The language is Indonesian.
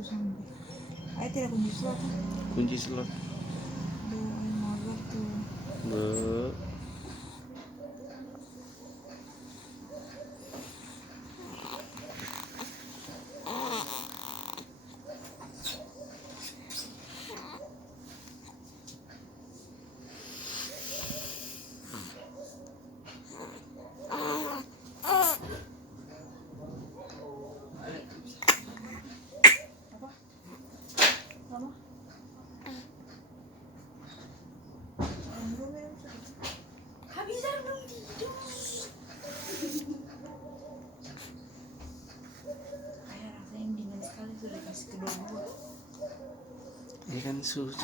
tuh sampai. Ayah tidak kunci slot kan? Kunci slot. Aduh, ayah mager tuh. Be. Mama? Habisan belum tidur. Ayah rasanya dingin sekali sudah kasih kedua. Ini kan susu